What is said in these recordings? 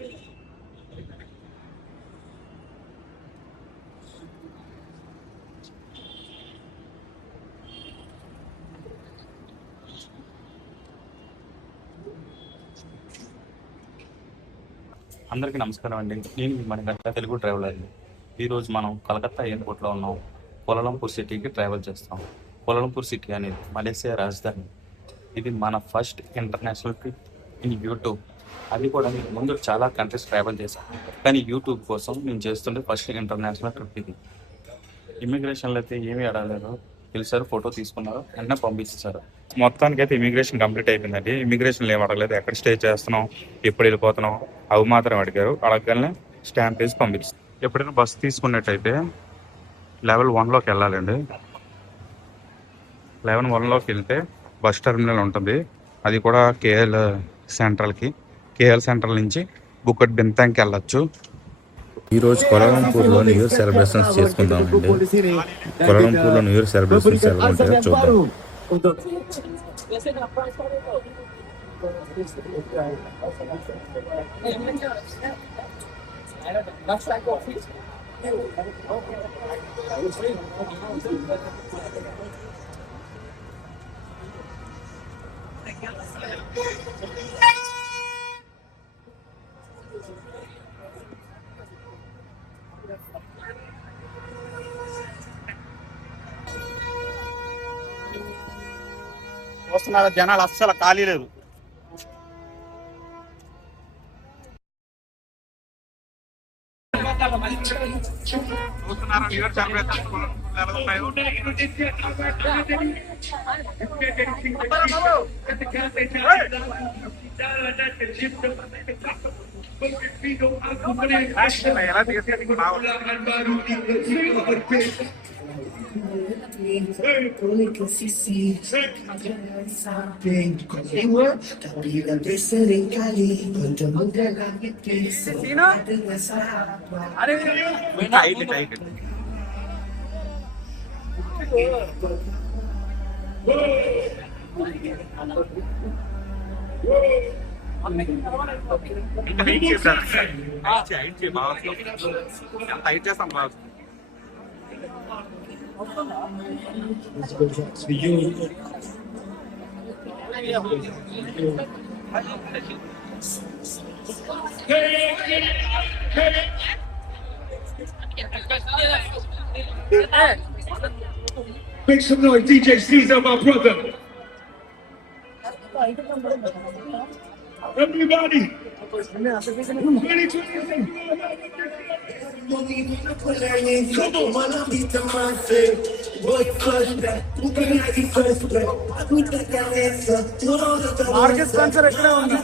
అందరికీ నమస్కారం అండి. నేను మీ మణికంఠ, తెలుగు ట్రావెలర్ని. ఈరోజు మనం కలకత్తా ఎయిర్పోర్ట్లో ఉన్నాం. కోలాలంపూర్ సిటీకి ట్రావెల్ చేస్తాం. కోలాలంపూర్ సిటీ అనేది మలేషియా రాజధాని. ఇది మన first international trip in YouTube. అది కూడా నేను ముందు చాలా కంట్రీస్ ట్రావెల్ చేశాను, కానీ యూట్యూబ్ కోసం నేను చేస్తుంటే ఫస్ట్ ఇంటర్నేషనల్ ట్రిప్ ఇది. ఇమిగ్రేషన్లో అయితే ఏమీ అడగలేదు, పిలిచారు, ఫోటో తీసుకున్నారు, వెంటనే పంపించారు. మొత్తానికి అయితే ఇమిగ్రేషన్ కంప్లీట్ అయిపోయిందండి. ఇమిగ్రేషన్లో ఏం అడగలేదు, ఎక్కడ స్టే చేస్తున్నాం, ఎప్పుడు వెళ్ళిపోతున్నాం, అవి మాత్రం అడిగారు. అడగగానే స్టాంప్ వేసి పంపించారు. ఎప్పుడైనా బస్సు తీసుకున్నట్టయితే లెవెల్ 1లోకి వెళ్ళాలండి. లెవెల్ 1లోకి వెళ్తే బస్ టెర్మినల్ ఉంటుంది. అది కూడా కేఎల్ సెంట్రల్ నుంచి బుక్కట్ బింతాంకి వెళ్ళచ్చు. ఈరోజు కోలాలంపూర్లో న్యూ ఇయర్ సెలబ్రేషన్స్ చేసుకుందామండి. కోలాలంపూర్లో న్యూ ఇయర్ సెలబ్రేషన్స్ ఎలా ఉంటాయో చూద్దాం. చూస్తున్నారా, జనాలు అస్సలు ఖాళీ లేదు. చూస్తున్నారా న్యూ ఇయర్ సెలబ్రేషన్ ఎలా ఉన్నాయో. ఎలా తీసుకెళ్ళి టైట్ చేస్తాం బాగా. Make some noise, DJ Caesar, my brother. Everybody. 2020. Market sponsor ఎక్కడే ఉంది.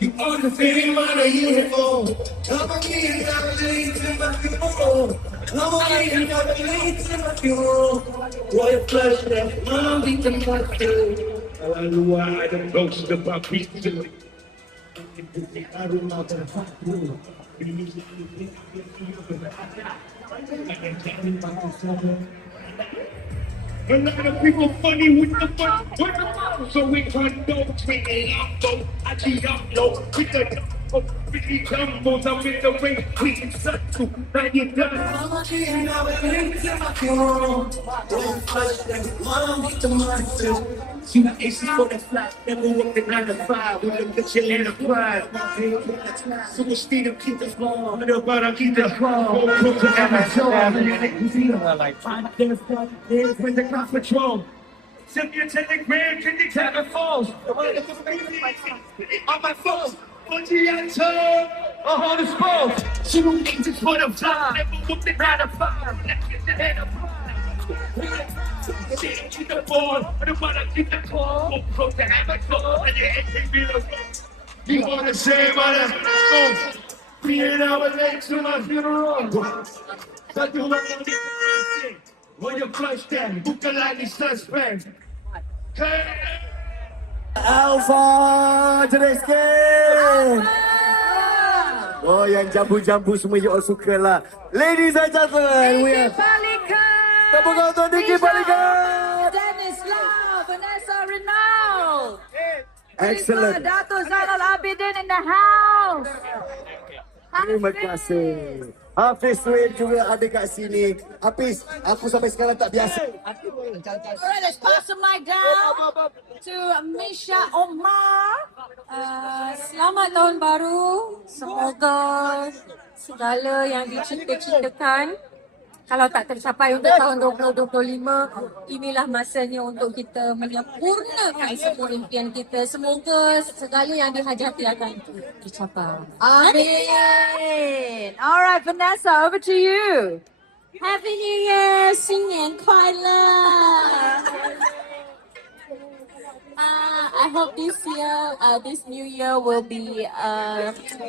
You are the same man of uniform. Come on, me and I'm late to my funeral. Come on, me and I'm late to my funeral. What a pleasure, man, we can fight it. I don't know why I don't boast about people. I don't know how to fight you. A lot of people funny with the fun, so we hunt dogs, we ain't out though. I cheat up low with the really jumbles. I'm in the ring, we can suck to 90 done. I'm a cheat and I was into my funeral. Don't touch them, mom, with the monster. See the aces for the flat, never worked at 9 to 5. We look at your enterprise. So we stay to keep the floor, but I keep the floor. Go to Amazon, like 5 days when the crowd patrol. Send me a telegram, can you tap the phones? On my phone, on the answer, on the phone. She don't need this for the time, never worked at 9 to 5. Let's get the head up. Keep the ball, but I keep the call. Go to Amazon, and the engine be the you wanna say what I know? Me and I was late to my funeral. So you wanna get the thing? When you flush them, book a line is suspect. Hey! Alpha today's game. Oh, yang jambu-jambu semua you all suka lah. Ladies and gentlemen, we are tepuk tangan untuk Nikki Balikan, Dennis Lau, Vanessa Renault, Excellent. Dato Zainal Abidin in the house. Terima kasih. Hafiz Suhaib juga ada kat sini. Hafiz, aku sampai sekarang tak biasa. Alright, let's pass the mic down to Misha Omar. Selamat tahun baru. Semoga segala yang dicita-citakan, kalau tak tercapai untuk tahun 2025, inilah masanya untuk kita menyempurnakan semua impian kita. Semoga segala yang dihajati akan tercapai. Amin. Alright, Vanessa, over to you. Happy New Year! 新年快乐! I hope this year, this new year will be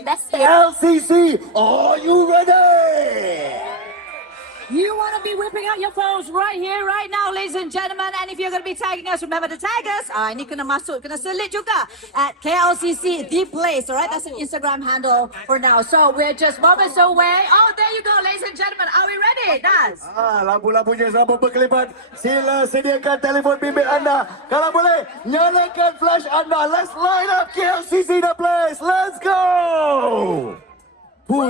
best year. LCC, are you ready? You want to be whipping out your phones right here, right now, ladies and gentlemen. And if you're going to be tagging us, remember to tag us. Ini kena masuk, kena selit juga at KLCC The Place. Alright, that's an Instagram handle for now. So we're just moments away. Oh, there you go, ladies and gentlemen. Are we ready, Naz? Lampu-lampunya sama berkelipat. Sila sediakan telefon bimbit anda. Kalau boleh, nyalakan flash anda. Let's line up KLCC The Place. Let's go!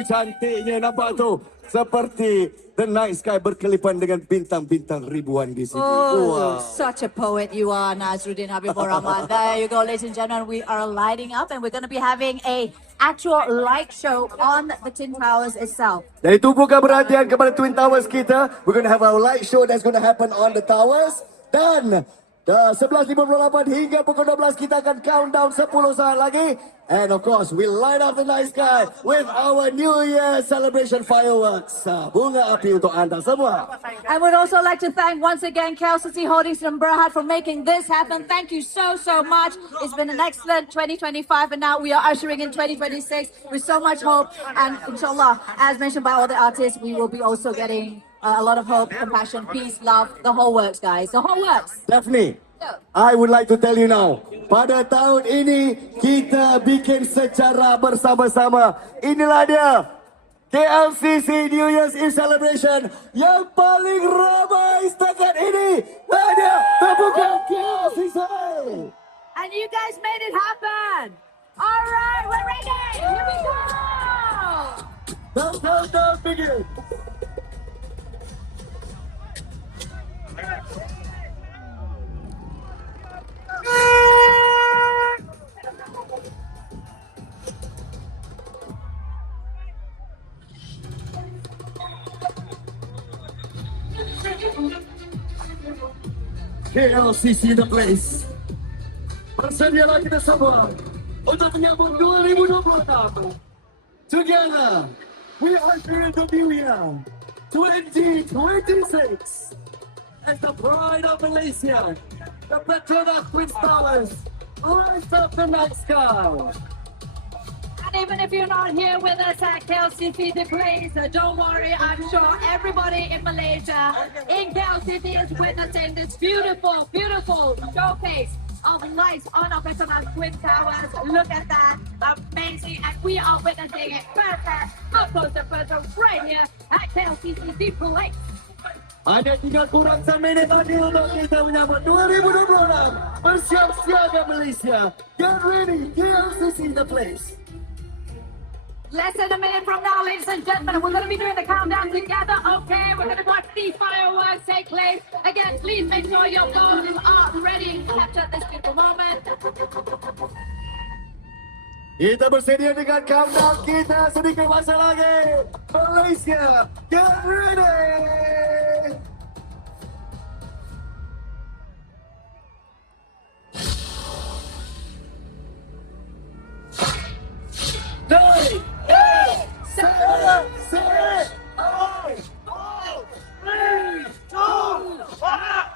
Cantiknya nampak tu. Seperti the night sky berkelipan dengan bintang-bintang ribuan di sini. Oh, such a poet you are, Nazruddin Habibur Rahman. There you go, ladies and gentlemen. We are lighting up and we're going to be having a actual light show on the Twin Towers itself. Jadi tumpukan perhatian kepada Twin Towers kita. We're going to have a light show that's going to happen on the towers. Dan 11.58 hingga pukul 12 kita akan countdown 10 saat lagi. And of course, we light up the night sky with our New Year celebration fireworks. Bunga api untuk anda semua. I would also like to thank once again KLCC Holdings and Berhad for making this happen. Thank you so much. It's been an excellent 2025 and now we are ushering in 2026 with so much hope. And inshallah, as mentioned by all the artists, we will be also getting a lot of hope, compassion, peace, love, the whole works, guys. The whole works. Definitely. I would like to tell you now, pada tahun ini kita bikin sejarah bersama-sama. Inilah dia, KLCC New Year's Eve celebration yang paling ramai setakat ini. Ada terbuka KLCC. And you guys made it happen. All right, we're ready. Here we go. Countdown begin. KLCC The Place. Bersedialah kita semua untuk menyambut 2026. Together, we usher in the new year, 2026. As the pride of Malaysia, the Planora Tours Travels lights up the night sky. And even if you're not here with us at KLCC The Place, don't worry, I'm sure everybody in Malaysia, in KLCC is witnessing this beautiful, beautiful showcase of lights on our Planora Twin Towers. Look at that, amazing, and we are witnessing it perfect, up close and personal, right here at KLCC The Place. Hanya tinggal kurang seminit lagi untuk kita menyambut 2026. Bersiap siaga Malaysia. Get ready, KLCC The Place. Less than a minute from now, ladies and gentlemen, we're going to be doing the countdown together. Okay, we're going to watch the fireworks take place. Again, please make sure your phones are ready to capture this beautiful moment. Kita bersedia dengan countdown kita sedikit masa lagi. Malaysia, get ready. Nine, 8, 7, 6, 5, 4, 3, 2, 1.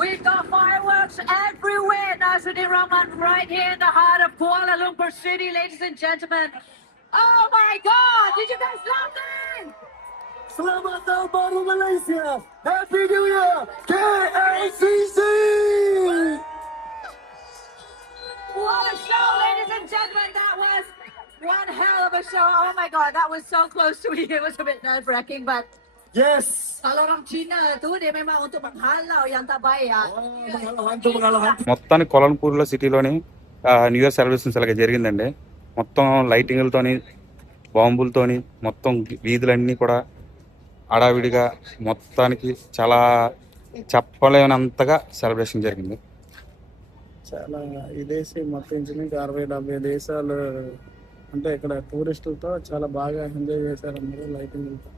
We've got fireworks everywhere, Nasruddin Rahman, right here in the heart of Kuala Lumpur City, ladies and gentlemen. Oh my God! Did you guys love that? Selamat Tahun Baru Malaysia. Happy New Year. KLCC. What a show, ladies and gentlemen. That was one hell of a show. Oh my God, that was so close to me. It was a bit nerve-wracking, but Yes. kalau orang Cina tu dia memang untuk menghalau yang tak baik. Mengalah hantu. మొత్తానికి కొలంపూర్లో సిటీలోని new year celebrations ఇలాగ జరిగిందండి. మొత్తం లైటింగ్లతోని బాంబులతోని మొత్తం వీధులన్నీ కూడా హడావిడిగా మొత్తానికి చాలా చెప్పలేనంతగా సెలబ్రేషన్ జరిగింది. చాలా విదేశీ మొత్తం ఇంచుమించు 60-70 దేశాలు అంటే ఇక్కడ టూరిస్టులతో చాలా బాగా ఎంజాయ్ చేశారు అందరూ లైటింగ్లతో.